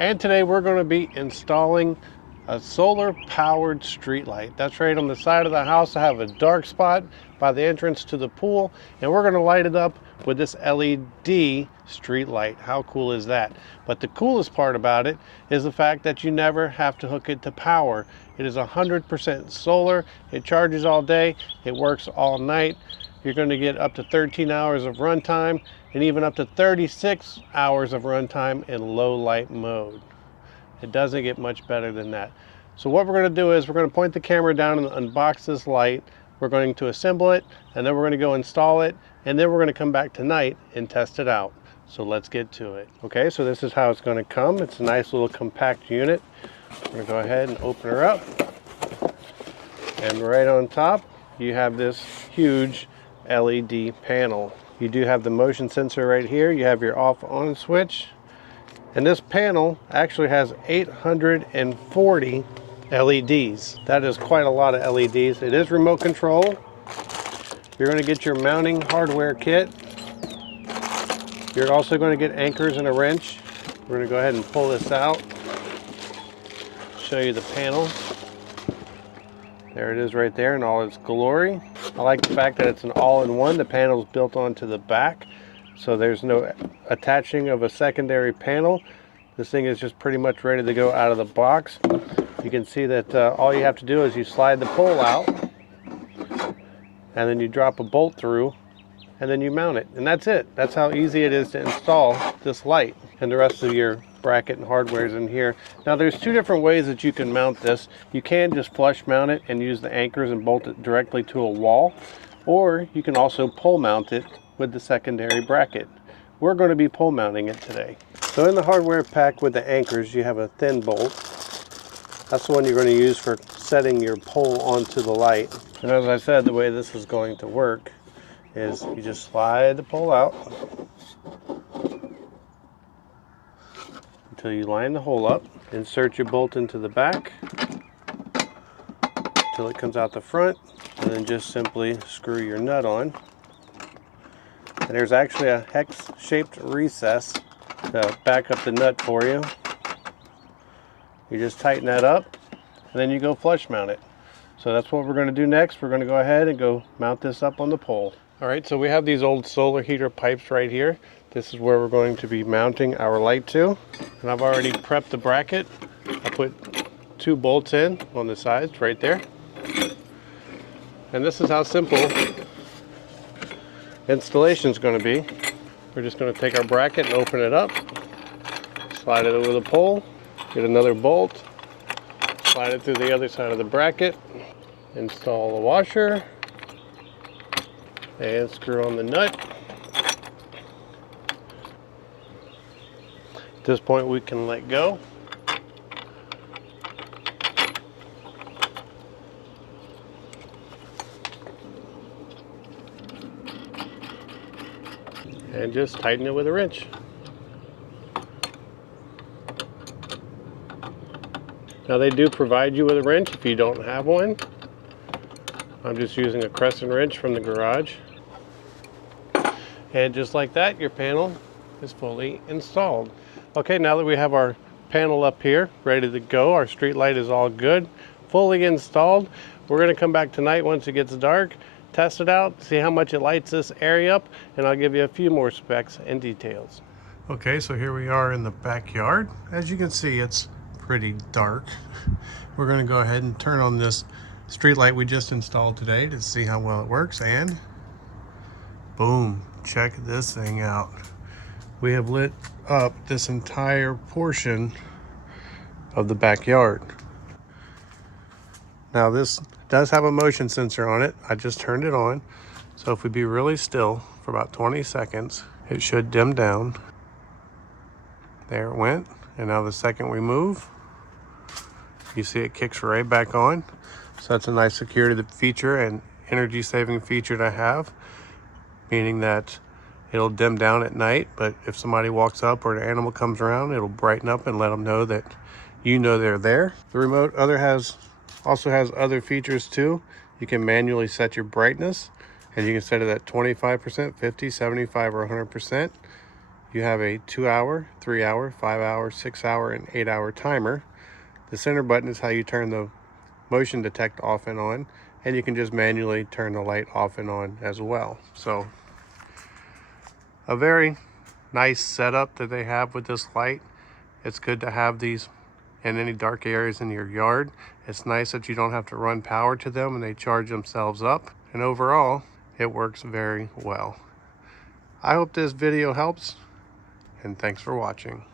And today we're going to be installing a solar powered street light. That's right, on the side of the house I have a dark spot by the entrance to the pool, and we're going to light it up with this LED street light. How cool is that? But the coolest part about it is the fact that you never have to hook it to power. It is 100% solar. It charges all day. It works all night. You're going to get up to 13 hours of runtime and even up to 36 hours of runtime in low light mode. It doesn't get much better than that. So what we're going to do is we're going to point the camera down and unbox this light. We're going to assemble it, and then we're going to go install it, and then we're going to come back tonight and test it out. So let's get to it. Okay, so this is how it's going to come. It's a nice little compact unit. We're going to go ahead and open her up. And right on top, you have this huge LED panel. You do have the motion sensor right here. You have your off-on switch. And this panel actually has 840 LEDs. That is quite a lot of LEDs. It is remote control. You're going to get your mounting hardware kit. You're also going to get anchors and a wrench. We're going to go ahead and pull this out. Show you the panel. There it is right there in all its glory. I like the fact that it's an all-in-one. The panel is built onto the back, so there's no attaching of a secondary panel. This thing is just pretty much ready to go out of the box. You can see that all you have to do is you slide the pole out, and then you drop a bolt through, and then you mount it. And that's it. That's how easy it is to install this light. And the rest of your bracket and hardware is in here. Now there's two different ways that you can mount this. You can just flush mount it and use the anchors and bolt it directly to a wall, or you can also pole mount it with the secondary bracket. We're going to be pole mounting it today. So in the hardware pack with the anchors, you have a thin bolt. That's the one you're going to use for setting your pole onto the light. And as I said, the way this is going to work is you just slide the pole out until you line the hole up. Insert your bolt into the back until it comes out the front, and then just simply screw your nut on. And there's actually a hex-shaped recess to back up the nut for you. You just tighten that up, and then you go flush mount it. So that's what we're going to do next. We're going to go ahead and go mount this up on the pole. All right, so we have these old solar heater pipes right here. This is where we're going to be mounting our light to. And I've already prepped the bracket. I put 2 bolts in on the sides right there. And this is how simple installation is going to be. We're just going to take our bracket and open it up, slide it over the pole, get another bolt, slide it through the other side of the bracket, install the washer, and screw on the nut. At this point we can let go. And just tighten it with a wrench. Now they do provide you with a wrench if you don't have one. I'm just using a crescent wrench from the garage. And just like that, your panel is fully installed. Okay, now that we have our panel up here, ready to go, our street light is all good, fully installed. We're gonna come back tonight once it gets dark, test it out, see how much it lights this area up, and I'll give you a few more specs and details. Okay, so here we are in the backyard. As you can see, it's pretty dark. We're gonna go ahead and turn on this street light we just installed today to see how well it works, and boom, check this thing out. We have lit up this entire portion of the backyard. Now this does have a motion sensor on it. I just turned it on. So if we be really still for about 20 seconds, it should dim down. There it went. And now the second we move, you see it kicks right back on. So that's a nice security feature and energy saving feature to have, meaning that it'll dim down at night, but if somebody walks up or an animal comes around, it'll brighten up and let them know that you know they're there. The remote also has other features too. You can manually set your brightness, and you can set it at 25%, 50, 75, or 100%. You have a 2-hour, 3-hour, 5-hour, 6-hour, and 8-hour timer. The center button is how you turn the motion detect off and on, and you can just manually turn the light off and on as well. So a very nice setup that they have with this light. It's good to have these in any dark areas in your yard. It's nice that you don't have to run power to them and they charge themselves up. And overall, it works very well. I hope this video helps, and thanks for watching.